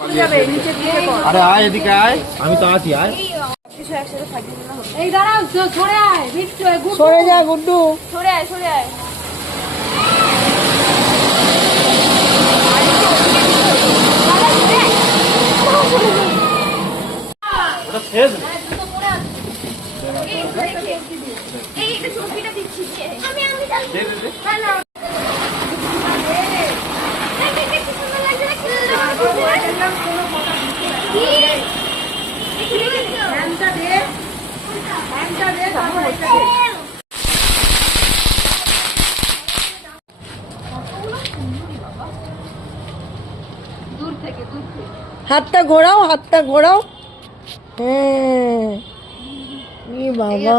আরে আয় এদিকে আয়, আমি তো আছি। আয় এই দাঁড়াও, সরে আয়, সরে যা গুড্ডু, সরে আয়, সরে আয়। ওটা শেষ না। হাতটা ঘোরাও, হাতটা ঘোরাও। হ্যাঁ, ই বাবা,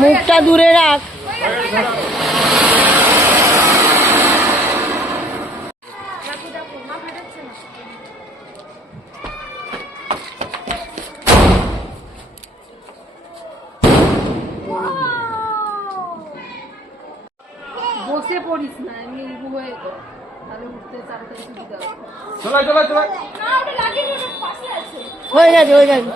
মুখটা দূরে রাখ। বসে পড়িস না, এমনি উবু হয়ে তো, তাহলে উঠতে তাড়াতাড়ি সুবিধা হবে। চলো চলো চলো, হয়ে গেছে, হয়ে গেছে।